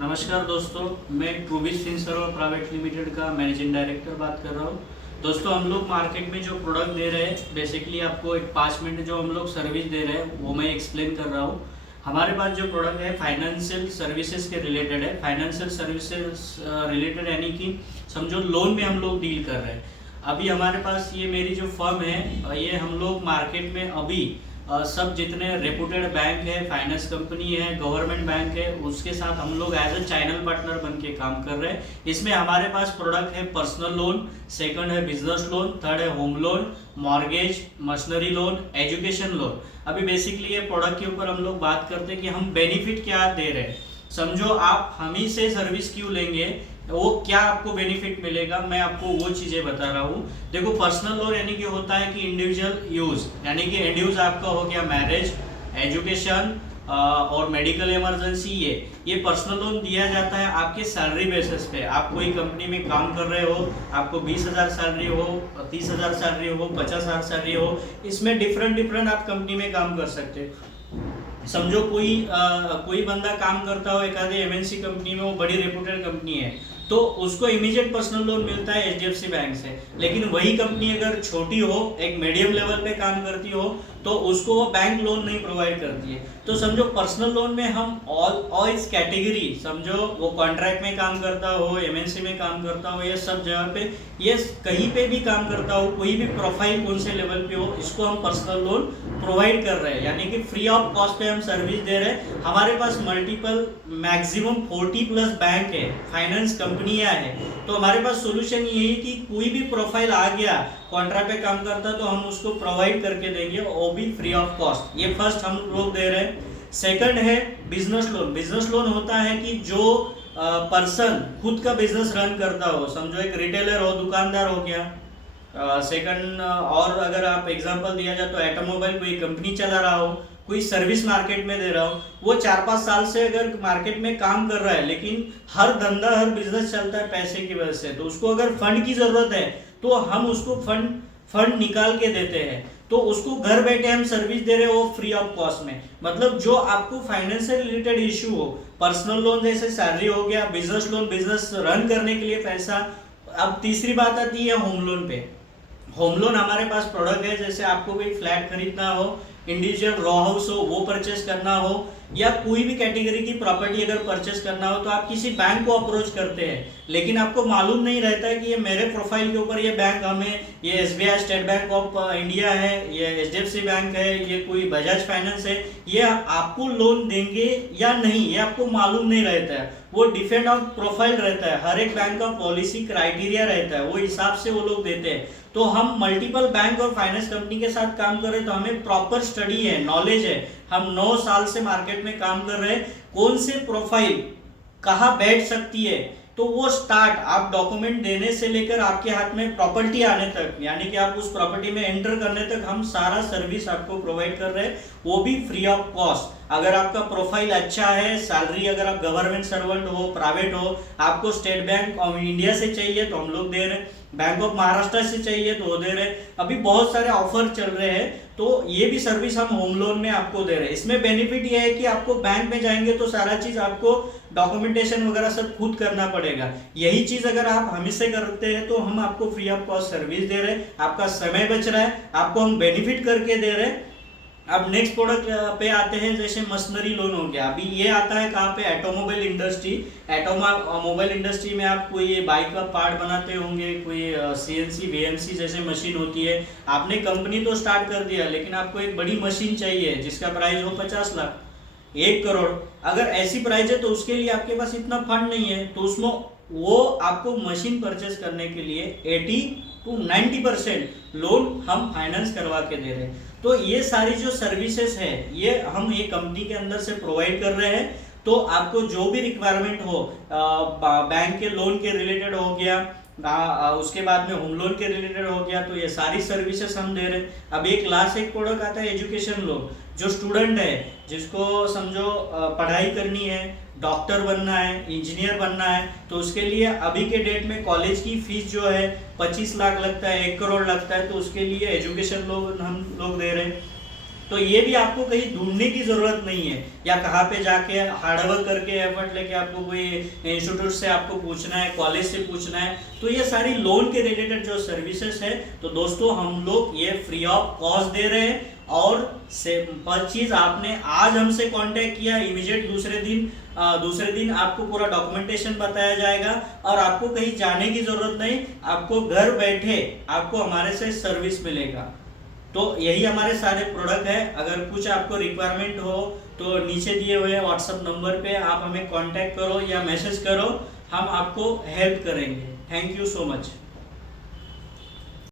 नमस्कार दोस्तों, मैं ट्रूबिस फिनसर्व प्राइवेट लिमिटेड का मैनेजिंग डायरेक्टर बात कर रहा हूँ। दोस्तों, हम लोग मार्केट में जो प्रोडक्ट दे रहे हैं, बेसिकली आपको एक 5 मिनट जो हम लोग सर्विस दे रहे हैं वो मैं एक्सप्लेन कर रहा हूँ। हमारे पास जो प्रोडक्ट है फाइनेंशियल सर्विसेज के रिलेटेड है। फाइनेंशियल सर्विसेज रिलेटेड यानी कि समझो लोन में हम लोग डील कर रहे हैं। अभी हमारे पास ये मेरी जो फर्म है, ये हम लोग मार्केट में अभी सब जितने रेपुटेड बैंक है, फाइनेंस कंपनी है, गवर्नमेंट बैंक है, उसके साथ हम लोग एज अ चैनल पार्टनर बन के काम कर रहे हैं। इसमें हमारे पास प्रोडक्ट है पर्सनल लोन, सेकंड है बिजनेस लोन, थर्ड है home loan, mortgage, machinery loan, education loan. अभी बेसिकली ये प्रोडक्ट के ऊपर हम लोग बात करते हैं कि हम बेनिफिट क्या दे रहे हैं। समझो आप हम ही से सर्विस क्यों लेंगे, वो क्या आपको बेनिफिट मिलेगा, मैं आपको वो चीजें बता रहा हूँ। देखो, पर्सनल लोन यानी कि होता है कि इंडिविजुअल यूज, यानी कि एंड यूज आपका हो गया मैरिज, एजुकेशन और मेडिकल इमरजेंसी। ये पर्सनल लोन दिया जाता है आपके सैलरी बेसिस पे। आप कोई कंपनी में काम कर रहे हो, आपको 20,000 सैलरी हो, 30,000 सैलरी हो, 50,000 सैलरी हो, इसमें डिफरेंट आप कंपनी में काम कर सकते हो। समझो कोई बंदा काम करता हो एक आधे एमएनसी कंपनी में, वो बड़ी रेपुटेड कंपनी है, तो उसको इमीडिएट पर्सनल लोन मिलता है एचडीएफसी बैंक से। लेकिन वही कंपनी अगर छोटी हो, एक मीडियम लेवल पे काम करती हो, तो उसको वो बैंक लोन नहीं प्रोवाइड करती है। तो समझो पर्सनल लोन में हम ऑल इस कैटेगरी, समझो वो कॉन्ट्रैक्ट में काम करता हो, एमएनसी में काम करता हो, या सब जगह पे, ये कहीं पे भी काम करता हो, कोई भी प्रोफाइल कौन से लेवल पे हो, इसको हम पर्सनल लोन प्रोवाइड कर रहे हैं। यानी कि फ्री ऑफ कॉस्ट पे हम सर्विस दे रहे हैं। हमारे पास मल्टीपल मैक्सिमम 40+ बैंक है, फाइनेंस कंपनियां हैं। तो हमारे पास सोल्यूशन ये है कि कोई भी प्रोफाइल आ गया, कॉन्ट्रैक्ट पे काम करता, तो हम उसको प्रोवाइड करके देंगे, वो भी फ्री ऑफ कॉस्ट। ये फर्स्ट हम लोग दे रहे हैं। सेकंड है बिजनेस लोन। बिजनेस लोन होता है कि जो पर्सन खुद का बिजनेस रन करता हो, समझो एक रिटेलर हो, दुकानदार हो गया। सेकंड और अगर आप एग्जांपल दिया जाए तो ऑटोमोबाइल कोई कंपनी चला रहा हो, कोई सर्विस मार्केट में दे रहा हो, वो 4-5 साल से अगर मार्केट में काम कर रहा है, लेकिन हर धंधा हर बिजनेस चलता है पैसे की वजह से, तो उसको अगर फंड की जरूरत है तो हम उसको फंड निकाल के देते हैं। तो उसको घर बैठे हम सर्विस दे रहे हो फ्री ऑफ कॉस्ट में। मतलब जो आपको फाइनेंस से रिलेटेड इशू हो, पर्सनल लोन जैसे सैलरी हो गया, बिजनेस लोन बिजनेस रन करने के लिए पैसा। अब तीसरी बात आती है होम लोन पे। होम लोन हमारे पास प्रोडक्ट है, जैसे आपको कोई फ्लैट खरीदना हो, इंडिविजुअल रॉ हाउस हो वो परचेस करना हो, या कोई भी कैटेगरी की प्रॉपर्टी अगर परचेस करना हो, तो आप किसी बैंक को अप्रोच करते हैं, लेकिन आपको मालूम नहीं रहता है कि ये मेरे प्रोफाइल के ऊपर ये बैंक हमें, ये SBI state bank of India है, ये एचडीएफसी बैंक है, ये कोई बजाज फाइनेंस है, ये आपको लोन देंगे या नहीं, ये आपको मालूम नहीं रहता है। वो डिपेंड ऑन प्रोफाइल रहता है, हर एक बैंक का पॉलिसी क्राइटेरिया रहता है, वो हिसाब से वो लोग देते हैं। तो हम मल्टीपल बैंक और फाइनेंस कंपनी के साथ काम कर रहे हैं, तो हमें प्रॉपर स्टडी है, नॉलेज है। हम 9 साल से मार्केट में काम कर रहे हैं, कौन से प्रोफाइल कहाँ बैठ सकती है, तो वो स्टार्ट आप डॉक्यूमेंट देने से लेकर आपके हाथ में प्रॉपर्टी आने तक, यानी कि आप उस प्रॉपर्टी में एंटर करने तक हम सारा सर्विस आपको प्रोवाइड कर रहे हैं, वो भी फ्री ऑफ कॉस्ट। अगर आपका प्रोफाइल अच्छा है, सैलरी अगर आप गवर्नमेंट सर्वेंट हो, प्राइवेट हो, आपको स्टेट बैंक ऑफ इंडिया से चाहिए तो हम लोग दे रहे हैं, बैंक ऑफ महाराष्ट्र से चाहिए तो वो दे रहे हैं। अभी बहुत सारे ऑफर चल रहे हैं, तो ये भी सर्विस हम होम लोन में आपको दे रहे हैं। इसमें बेनिफिट ये है कि आपको बैंक में जाएंगे तो सारा चीज आपको डॉक्यूमेंटेशन वगैरह सब खुद करना पड़ेगा। यही चीज अगर आप हम से करते हैं तो हम आपको फ्री ऑफ कॉस्ट सर्विस दे रहे हैं, आपका समय बच रहा है, आपको हम बेनिफिट करके दे रहे हैं। अब नेक्स्ट प्रोडक्ट पे आते हैं, जैसे मशीनरी लोन हो गया। अभी ये आता है कहाँ पे, ऑटोमोबाइल इंडस्ट्री। ऑटोमोबाइल इंडस्ट्री में आप कोई बाइक का पार्ट बनाते होंगे, कोई सीएनसी वीएमसी जैसे मशीन होती है। आपने कंपनी तो स्टार्ट कर दिया, लेकिन आपको एक बड़ी मशीन चाहिए जिसका प्राइस हो 50 लाख, 1 करोड़। अगर ऐसी प्राइस है तो उसके लिए आपके पास इतना फंड नहीं है, तो उसमें वो आपको मशीन परचेस करने के लिए 80 to 90% लोन हम फाइनेंस करवा के दे रहे हैं। तो ये सारी जो सर्विसेज है, ये हम एक कंपनी के अंदर से प्रोवाइड कर रहे हैं। तो आपको जो भी रिक्वायरमेंट हो, बैंक के लोन के रिलेटेड हो गया, उसके बाद में होम लोन के रिलेटेड हो गया, तो ये सारी सर्विसेज हम दे रहे हैं। अब एक लास्ट एक प्रोडक्ट आता है एजुकेशन लोन। जो स्टूडेंट है, जिसको समझो पढ़ाई करनी है, डॉक्टर बनना है, इंजीनियर बनना है, तो उसके लिए अभी के डेट में कॉलेज की फीस जो है 25 लाख लगता है, 1 करोड़ लगता है, तो उसके लिए एजुकेशन लोन हम लोग दे रहे हैं। तो ये भी आपको कहीं ढूंढने की जरूरत नहीं है, या कहाँ पे जाके हार्डवर्क करके एफर्ट लेके आपको कोई इंस्टीट्यूट से आपको पूछना है, कॉलेज से पूछना है। तो ये सारी लोन के रिलेटेड जो सर्विसेज है, तो दोस्तों हम लोग ये फ्री ऑफ कॉस्ट दे रहे हैं। और सिंपल चीज, आपने आज हमसे कांटेक्ट किया, इमीडिएट दूसरे दिन आपको पूरा डॉक्यूमेंटेशन बताया जाएगा और आपको कहीं जाने की जरूरत नहीं, आपको घर बैठे आपको हमारे से सर्विस मिलेगा। तो यही हमारे सारे प्रोडक्ट है। अगर कुछ आपको रिक्वायरमेंट हो तो नीचे दिए हुए व्हाट्सएप नंबर पे आप हमें कांटेक्ट करो या मैसेज करो, हम आपको हेल्प करेंगे। Thank you so much.